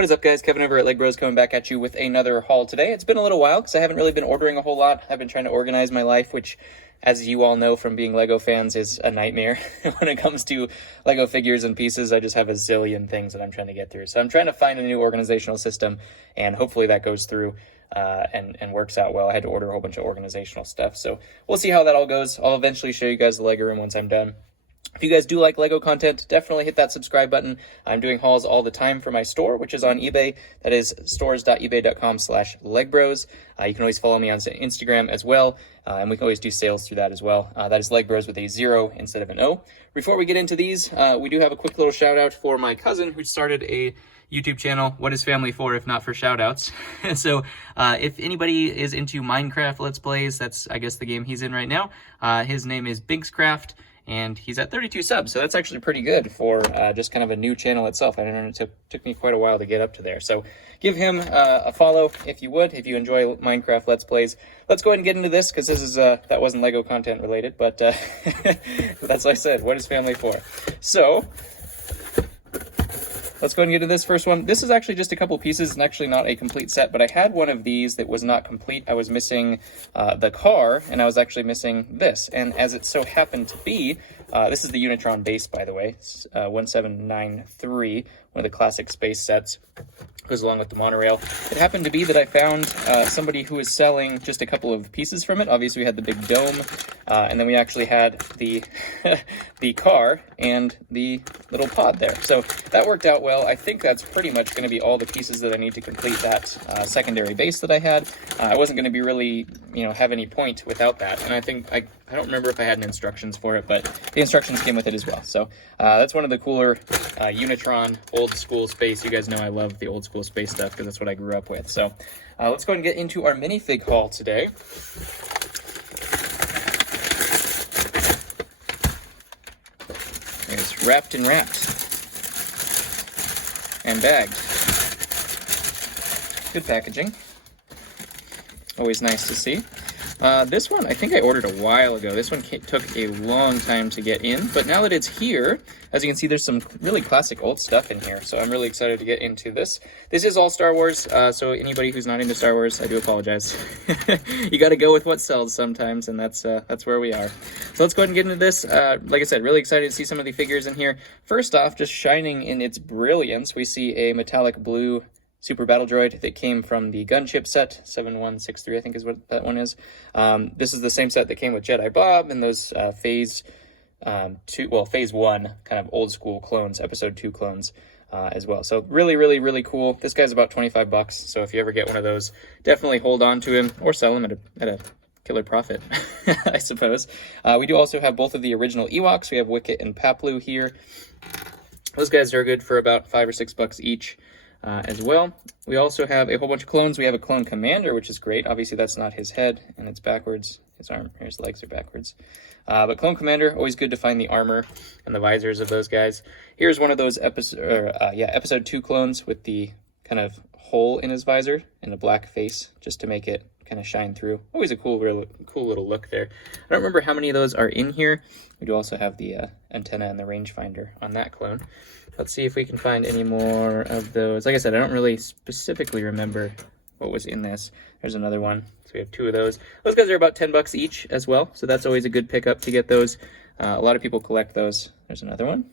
What is up, guys? Kevin over at LEGbrOs coming back at you with another haul today. It's been a little while because I haven't really been ordering a whole lot. I've been trying to organize my life, which, as you all know from being LEGO fans, is a nightmare. When it comes to LEGO figures and pieces, I just have a zillion things that I'm trying to get through. So I'm trying to find a new organizational system, and hopefully that goes through and works out well. I had to order a whole bunch of organizational stuff, so we'll see how that all goes. I'll eventually show you guys the LEGO room once I'm done. If you guys do like LEGO content, definitely hit that subscribe button. I'm doing hauls all the time for my store, which is on eBay. That is stores.ebay.com/LEGbrOs. You can always follow me on Instagram as well, and we can always do sales through that as well. That is LEGbrOs with a 0 instead of an O. Before we get into these, we do have a quick little shout out for my cousin who started a YouTube channel. What is family for if not for shout outs? So if anybody is into Minecraft Let's Plays, that's I guess the game he's in right now. His name is Binkscraft, and he's at 32 subs, so that's actually pretty good for just kind of a new channel itself. I don't know, it took me quite a while to get up to there. So give him a follow if you would, if you enjoy Minecraft Let's Plays. Let's go ahead and get into this, because this is, that wasn't LEGO content related, but that's what I said, what is family for? So let's go ahead and get into this first one. This is actually just a couple pieces and actually not a complete set, but I had one of these that was not complete. I was missing the car, and I was actually missing this. And as it so happened to be, this is the Unitron base, by the way. It's 1793, one of the classic space sets. Goes along with the monorail. It happened to be that I found somebody who was selling just a couple of pieces from it. Obviously, we had the big dome, and then we actually had the the car and the little pod there. So that worked out well. I think that's pretty much going to be all the pieces that I need to complete that secondary base that I had. I wasn't going to be really, have any point without that. And I think I don't remember if I had instructions for it, but the instructions came with it as well. So that's one of the cooler Unitron old school space. You guys know I love the old school space stuff because that's what I grew up with. So let's go ahead and get into our minifig haul today. It's wrapped and bagged. Good packaging. Always nice to see. This one, I think I ordered a while ago. This one took a long time to get in, but now that it's here, as you can see, there's some really classic old stuff in here, so I'm really excited to get into this. This is all Star Wars, so anybody who's not into Star Wars, I do apologize. You gotta go with what sells sometimes, and that's where we are. So let's go ahead and get into this. Like I said, really excited to see some of the figures in here. First off, just shining in its brilliance, we see a metallic blue Super Battle Droid that came from the gunship set, 7163 I think is what that one is. This is the same set that came with Jedi Bob and those phase 1 kind of old school clones, episode 2 clones as well. So really cool. This guy's about 25 bucks, so if you ever get one of those, definitely hold on to him or sell him at a killer profit, I suppose. We do also have both of the original Ewoks. We have Wicket and Paplu here. Those guys are good for about $5 or $6 each. As well. We also have a whole bunch of clones. We have a clone commander, which is great. Obviously, that's not his head, and it's backwards. His legs are backwards. But clone commander, always good to find the armor and the visors of those guys. Here's one of those episode 2 clones with the kind of hole in his visor and a black face, just to make it kind of shine through. Always a cool little look there. I don't remember how many of those are in here. We do also have the antenna and the rangefinder on that clone. Let's see if we can find any more of those. Like I said, I don't really specifically remember what was in this. There's another one. So we have 2 of those. Those guys are about $10 each as well, so that's always a good pickup to get those. A lot of people collect those. There's another one.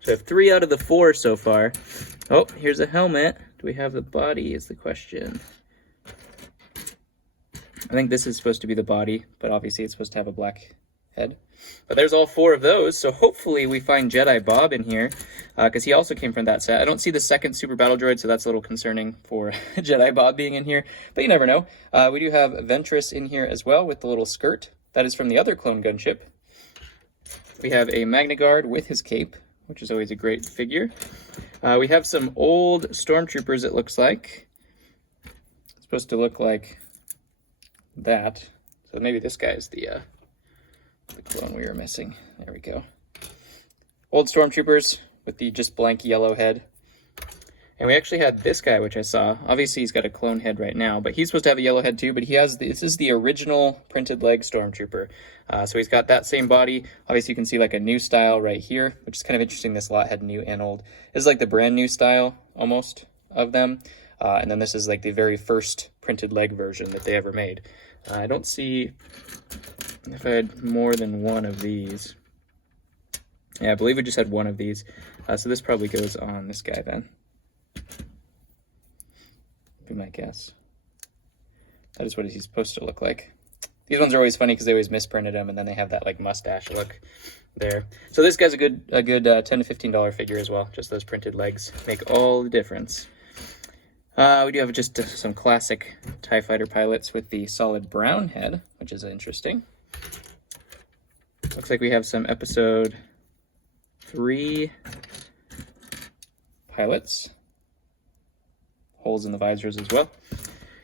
So I have 3 out of the 4 so far. Oh, here's a helmet. Do we have the body is the question. I think this is supposed to be the body, but obviously it's supposed to have a black head. But there's all 4 of those, so hopefully we find Jedi Bob in here, because he also came from that set. I don't see the second Super Battle Droid, so that's a little concerning for Jedi Bob being in here, but you never know. We do have Ventress in here as well with the little skirt. That is from the other clone gunship. We have a Magna Guard with his cape, which is always a great figure. We have some old Stormtroopers, it looks like. It's supposed to look like that. So maybe this guy's the clone we were missing. There we go. Old Stormtroopers with the just blank yellow head. And we actually had this guy, which I saw. Obviously, he's got a clone head right now, but he's supposed to have a yellow head too, but this is the original printed leg Stormtrooper. So he's got that same body. Obviously, you can see like a new style right here, which is kind of interesting. This lot had new and old. This is like the brand new style, almost, of them. And then this is like the very first printed leg version that they ever made. I don't see if I had more than one of these. Yeah, I believe we just had one of these. So this probably goes on this guy then. Be my guess. That is what he's supposed to look like. These ones are always funny because they always misprinted them, and then they have that like mustache look there. So this guy's a good $10 to $15 figure as well. Just those printed legs make all the difference. We do have just some classic TIE Fighter pilots with the solid brown head, which is interesting. Looks like we have some episode 3 pilots. Holes in the visors as well.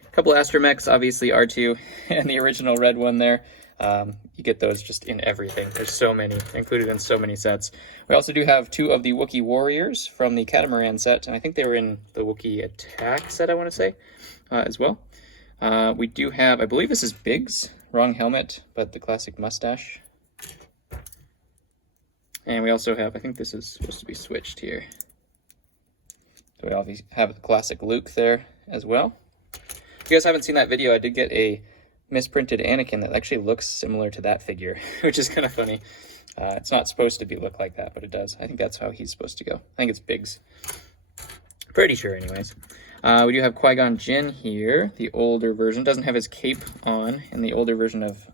A couple astromechs, obviously R2 and the original red one there. You get those just in everything. There's so many, included in so many sets. We also do have 2 of the Wookiee warriors from the Catamaran set, and I think they were in the Wookiee attack set, I want to say, as well. We do have, I believe this is Biggs, wrong helmet, but the classic mustache. And we also have, I think this is supposed to be switched here. So we obviously have the classic Luke there as well. If you guys haven't seen that video, I did get a misprinted Anakin that actually looks similar to that figure, which is kind of funny. It's not supposed to look like that, but it does. I think that's how he's supposed to go. I think it's Biggs. Pretty sure anyways. We do have Qui-Gon Jinn here, the older version. Doesn't have his cape on in the older version of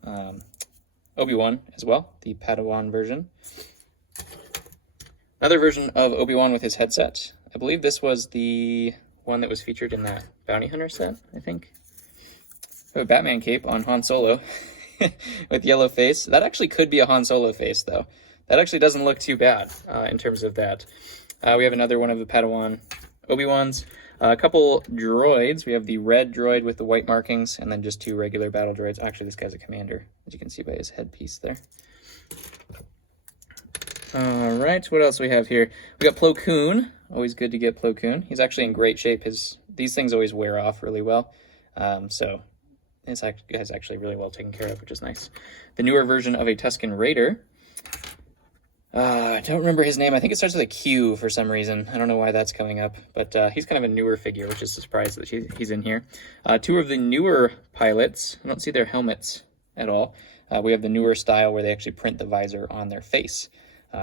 Obi-Wan as well, the Padawan version. Another version of Obi-Wan with his headset. I believe this was the one that was featured in that Bounty Hunter set, I think. We have a Batman cape on Han Solo with yellow face. That actually could be a Han Solo face, though. That actually doesn't look too bad in terms of that. We have another one of the Padawan Obi-Wans. A couple droids. We have the red droid with the white markings, and then just 2 regular battle droids. Actually, this guy's a commander, as you can see by his headpiece there. All right, what else do we have here? We got Plo Koon. Always good to get Plo Koon. He's actually in great shape. These things always wear off really well. So this guy's actually really well taken care of, which is nice. The newer version of a Tusken Raider. I don't remember his name. I think it starts with a Q for some reason. I don't know why that's coming up, but he's kind of a newer figure, which is a surprise that he's in here. 2 of the newer pilots. I don't see their helmets at all. We have the newer style where they actually print the visor on their face.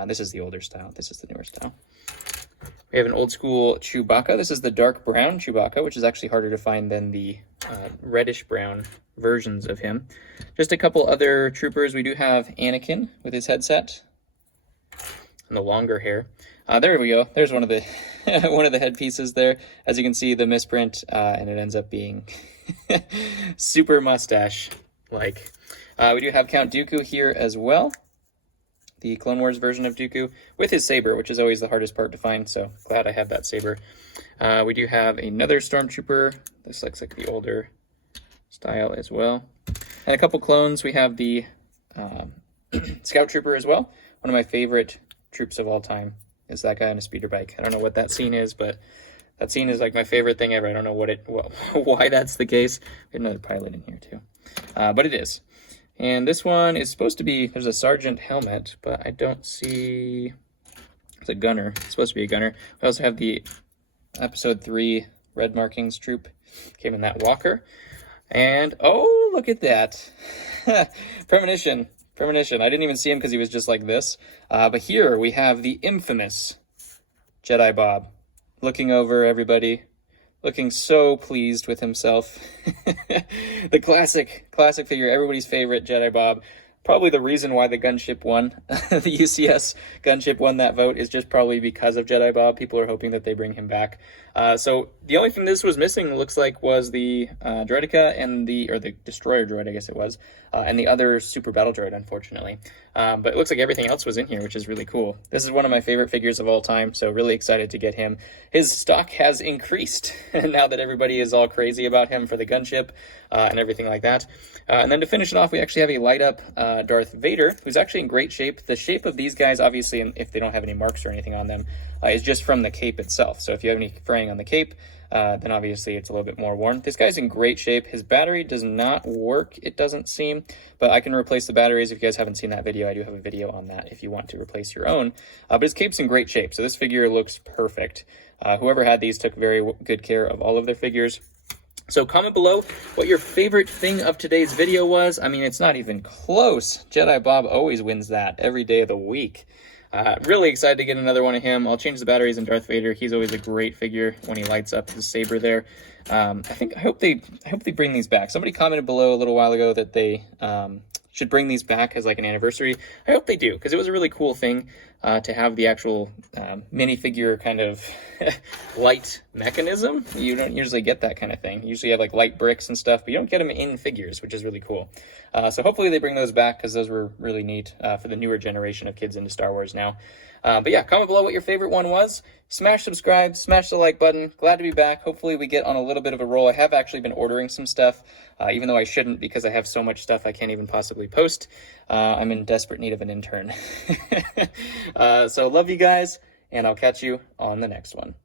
This is the older style. This is the newer style. We have an old school Chewbacca. This is the dark brown Chewbacca, which is actually harder to find than the reddish brown versions of him. Just a couple other troopers. We do have Anakin with his headset and the longer hair. There we go. There's one of the one of the headpieces there. As you can see, the misprint, and it ends up being super mustache-like. We do have Count Dooku here as well. The Clone Wars version of Dooku with his saber, which is always the hardest part to find, so glad I have that saber. We do have another Stormtrooper. This looks like the older style as well. And a couple clones. We have the Scout Trooper as well. One of my favorite troops of all time is that guy on a speeder bike. I don't know what that scene is, but that scene is like my favorite thing ever. I don't know why that's the case. We have another pilot in here too, but it is. And this one is supposed to be, there's a sergeant helmet, but I don't see, it's a gunner. It's supposed to be a gunner. We also have the episode 3 red markings troop. Came in that walker. And, oh, look at that. Premonition. I didn't even see him because he was just like this. But here we have the infamous Jedi Bob looking over everybody. Looking so pleased with himself. The classic figure, everybody's favorite Jedi Bob. Probably the reason why the gunship won, the UCS gunship won that vote is just probably because of Jedi Bob. People are hoping that they bring him back. So the only thing this was missing, looks like, was the droideka and the destroyer droid, I guess it was, and the other super battle droid, unfortunately. But it looks like everything else was in here, which is really cool. This is one of my favorite figures of all time, so really excited to get him. His stock has increased now that everybody is all crazy about him for the gunship and everything like that. And then to finish it off, we actually have a light-up Darth Vader, who's actually in great shape. The shape of these guys, obviously, if they don't have any marks or anything on them, is just from the cape itself. So if you have any fraying on the cape, then obviously it's a little bit more worn. This guy's in great shape. His battery does not work, it doesn't seem, but I can replace the batteries. If you guys haven't seen that video, I do have a video on that if you want to replace your own. But his cape's in great shape, so this figure looks perfect. Whoever had these took very good care of all of their figures. So comment below what your favorite thing of today's video was. I mean, it's not even close. Jedi Bob always wins that every day of the week. Really excited to get another one of him. I'll change the batteries in Darth Vader. He's always a great figure when he lights up his saber there. I hope they bring these back. Somebody commented below a little while ago that they should bring these back as like an anniversary. I hope they do, because it was a really cool thing to have the actual minifigure kind of light mechanism. You don't usually get that kind of thing. You usually have like light bricks and stuff, but you don't get them in figures, which is really cool. So hopefully they bring those back, because those were really neat for the newer generation of kids into Star Wars now. But yeah, comment below what your favorite one was. Smash subscribe, smash the like button. Glad to be back. Hopefully we get on a little bit of a roll. I have actually been ordering some stuff, even though I shouldn't, because I have so much stuff I can't even possibly post. I'm in desperate need of an intern. So love you guys, and I'll catch you on the next one.